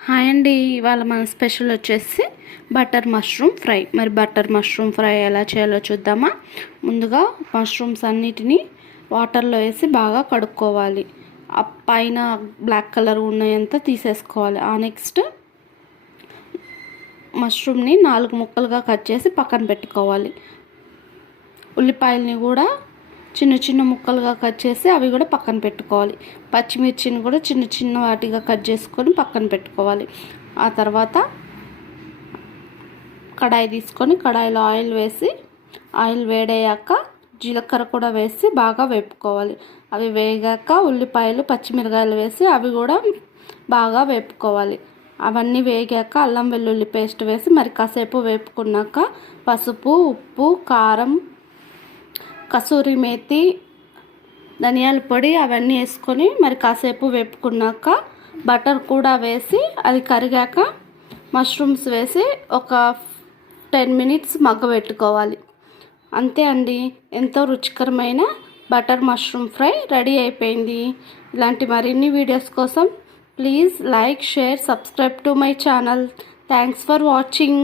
Hi అండి. ఇవాళ మన స్పెషల్ వచ్చేసి బటర్ మష్రూమ్ ఫ్రై. మరి బటర్ మష్రూమ్ ఫ్రై ఎలా చేయాలో చూద్దామా. ముందుగా మష్రూమ్స్ అన్నిటినీ వాటర్లో వేసి బాగా కడుక్కోవాలి. ఆ పైన బ్లాక్ కలర్ ఉన్నాయంతా తీసేసుకోవాలి. నెక్స్ట్ మష్రూమ్ని 4 ముక్కలుగా కట్ చేసి పక్కన పెట్టుకోవాలి. ఉల్లిపాయలని కూడా చిన్న చిన్న ముక్కలుగా కట్ చేసి అవి కూడా పక్కన పెట్టుకోవాలి. పచ్చిమిర్చిని కూడా చిన్న చిన్న వాటిగా కట్ చేసుకొని పక్కన పెట్టుకోవాలి. ఆ తర్వాత కడాయి తీసుకొని కడాయిలో ఆయిల్ వేసి, ఆయిల్ వేడయ్యాక జీలకర్ర కూడా వేసి బాగా వేపుకోవాలి. అవి వేగాక ఉల్లిపాయలు పచ్చిమిరకాయలు వేసి అవి కూడా బాగా వేపుకోవాలి. అవన్నీ వేగాక అల్లం వెల్లుల్లి పేస్ట్ వేసి మరి కాసేపు వేపుకున్నాక పసుపు, ఉప్పు, కారం, కసూరి మేతి, ధనియాల పొడి అవన్నీ వేసుకొని మరి కాసేపు వేపుకున్నాక బటర్ కూడా వేసి అది కరిగాక మష్రూమ్స్ వేసి ఒక 10 మినిట్స్ మగ్గబెట్టుకోవాలి. అంతే అండి, ఎంతో రుచికరమైన బటర్ మష్రూమ్ ఫ్రై రెడీ అయిపోయింది. ఇలాంటి మరిన్ని వీడియోస్ కోసం please like, share, subscribe to my channel. Thanks for watching.